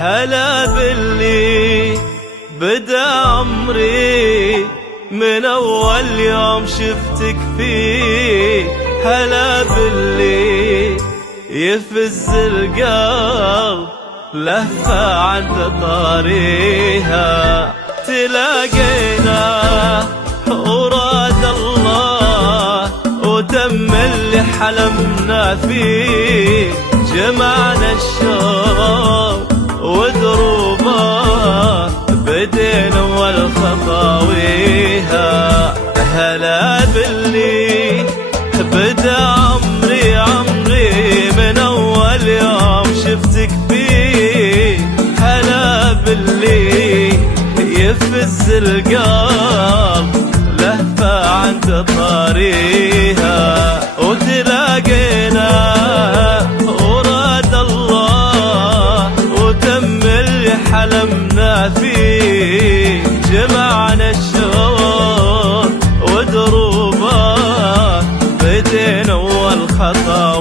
هلا باللي بدا عمري من أول يوم شفتك فيه. هلا باللي يفز القلب لهفة عند طاريها. تلاقينا وراد الله وتم اللي حلمنا فيه. جمعنا الشوق ودروبه بدينا والخطاويها. هلا باللي بدا عمري من أول يوم شفتك فيه. هلا باللي يفز القلب لهفة عند طاريها. وتلاقينا وراد الله وتم اللي حلمنا فيه. جمعنا الشوق ودروبه بدينا والخطاويها.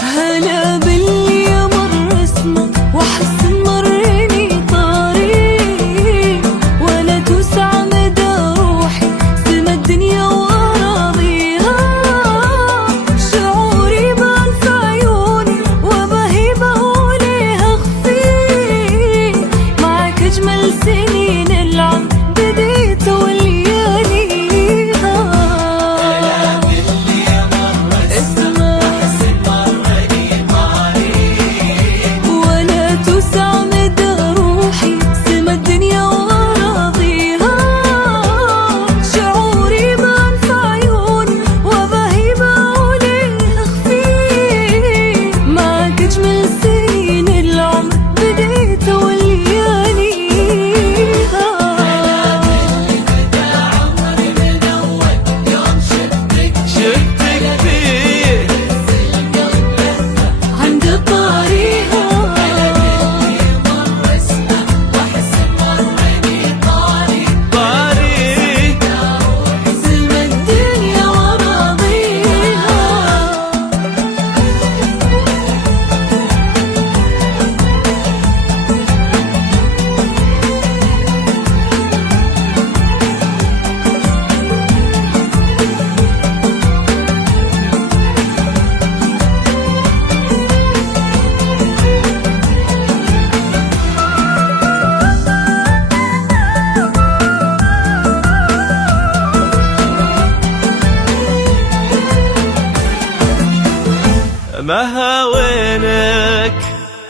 هلا باللي مر اسمه وحس مرني طريق ولا توسع مدى روحي سما الدنيا وأراضيها. شعوري بان في عيوني وبهيبة وليها خفي. معك أجمل سنين العمر بديت ولياليها. ما هاوينك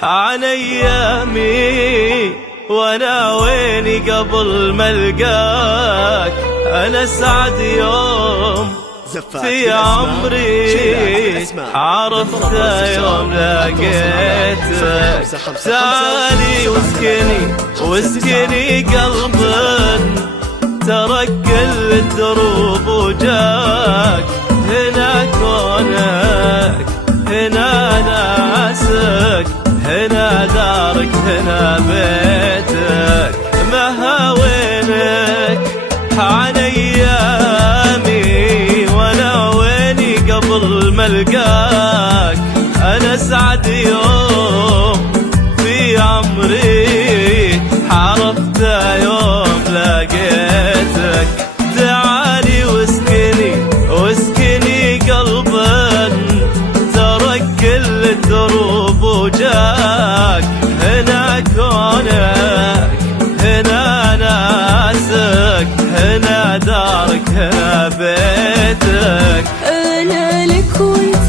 عن ايامي وانا ويني قبل ما القاك. انا اسعد يوم في عمري عرفت يوم لقيتك. تعالي واسكني قلبا ترك كل الدروب وجاك. هنا كونك هنا ناسك هنا دارك هنا بيتك. ما هاوينك عن ايامي وانا ويني قبل ما القاك. انا اسعد يوم في عمري عرفت يوم لقيتك. تعالي واسكني قلبا ترك كل الدروب وجاك. هنا كونك هنا ناسك هنا دارك هنا بيتك. أنا لك وانت